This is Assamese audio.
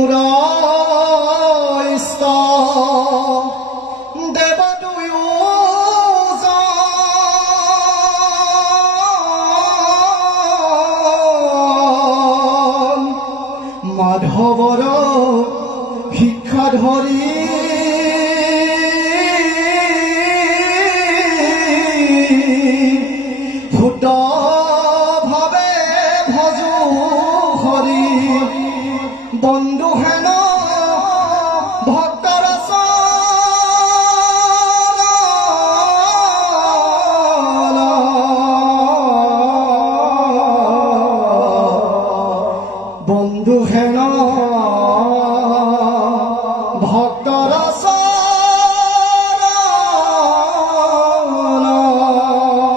মোৰ ইষ্ট দেৱ দুয়োজন মাধৱৰ শিক্ষা ধৰি ভাৱে ভজো হৰি বন্ধু হেন ভক্ত